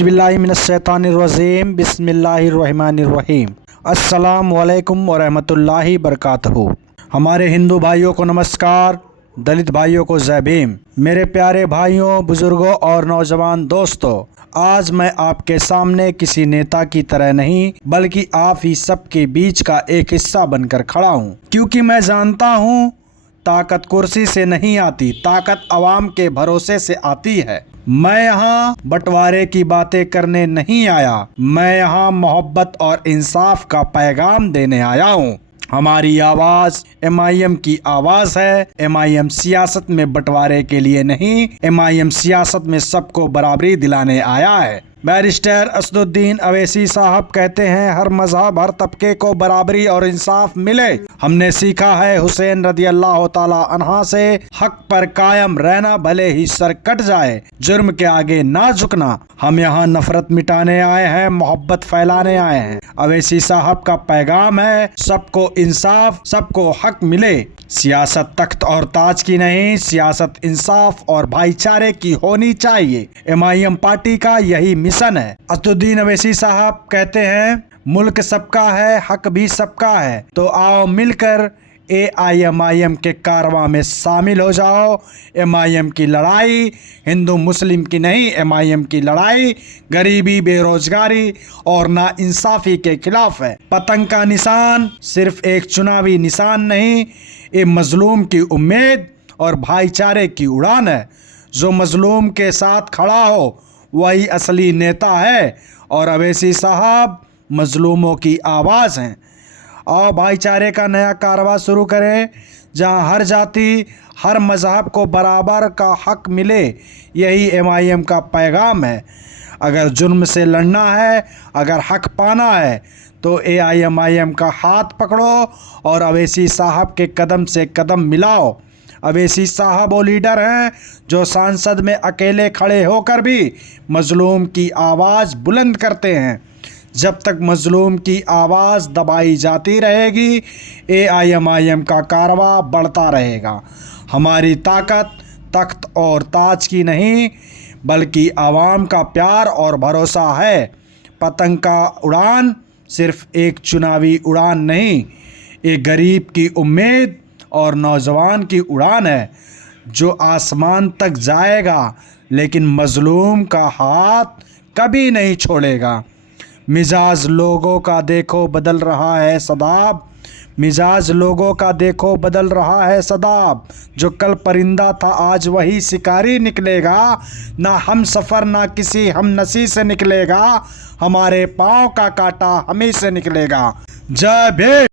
बिस्मिल्लाहिमिनश्शैतानिर्रजीम बिस्मिल्लाहिर्रहमानिर्रहीम। अस्सलाम वालेकुम वरहमतुल्लाहि बरकातहू। हमारे हिंदू भाइयों को नमस्कार, दलित भाइयों को जय भीम। मेरे प्यारे भाइयों, बुजुर्गों और नौजवान दोस्तों, आज मैं आपके सामने किसी नेता की तरह नहीं बल्कि आप ही सबके बीच का एक हिस्सा बनकर खड़ा हूँ, क्योंकि मैं जानता हूँ ताकत कुर्सी से नहीं आती, ताकत अवाम के भरोसे से आती है। मैं यहाँ बंटवारे की बातें करने नहीं आया, मैं यहाँ मोहब्बत और इंसाफ का पैगाम देने आया हूँ। हमारी आवाज़ MIM की आवाज़ है। MIM सियासत में बंटवारे के लिए नहीं, MIM सियासत में सबको बराबरी दिलाने आया है। बैरिस्टर असदुद्दीन अवैसी साहब कहते हैं, हर मजहब हर तबके को बराबरी और इंसाफ मिले। हमने सीखा है हुसैन रदियल्लाहु ताला अन्हा से, हक पर कायम रहना भले ही सर कट जाए, जुर्म के आगे ना झुकना। हम यहाँ नफरत मिटाने आए हैं, मोहब्बत फैलाने आए हैं। अवैसी साहब का पैगाम है, सबको इंसाफ, सबको हक मिले। सियासत तख्त और ताज की नहीं, सियासत इंसाफ और भाईचारे की होनी चाहिए। MIM पार्टी का यही मिशन है। असदुद्दीन अवैसी साहब कहते हैं, मुल्क सबका है, हक भी सबका है, तो आओ मिलकर AIMIM के कारवां में शामिल हो जाओ। MIM की लड़ाई हिंदू मुस्लिम की नहीं, MIM की लड़ाई गरीबी, बेरोजगारी और नाइंसाफी के खिलाफ है। पतंग का निशान सिर्फ एक चुनावी निशान नहीं, ये मजलूम की उम्मीद और भाईचारे की उड़ान है। जो मजलूम के साथ खड़ा हो वही असली नेता है, और अवैसी साहब मजलूमों की आवाज़ हैं। और भाईचारे का नया कारवा शुरू करें, जहां हर जाति, हर मज़हब को बराबर का हक मिले। यही MIM का पैगाम है। अगर जुर्म से लड़ना है, अगर हक पाना है, तो AIMIM का हाथ पकड़ो और अवैसी साहब के कदम से कदम मिलाओ। अवैसी साहब वो लीडर हैं जो संसद में अकेले खड़े होकर भी मजलूम की आवाज़ बुलंद करते हैं। जब तक मजलूम की आवाज़ दबाई जाती रहेगी, AIMIM का कारवा बढ़ता रहेगा। हमारी ताकत तख्त और ताज की नहीं बल्कि आवाम का प्यार और भरोसा है। पतंग का उड़ान सिर्फ एक चुनावी उड़ान नहीं, एक गरीब की उम्मीद और नौजवान की उड़ान है, जो आसमान तक जाएगा लेकिन मजलूम का हाथ कभी नहीं छोड़ेगा। मिजाज लोगों का देखो बदल रहा है सदाब, मिजाज लोगों का देखो बदल रहा है सदाब। जो कल परिंदा था आज वही शिकारी निकलेगा, ना हम सफ़र ना किसी हम नसी से निकलेगा, हमारे पाँव का कांटा हमें से निकलेगा। जय भीम।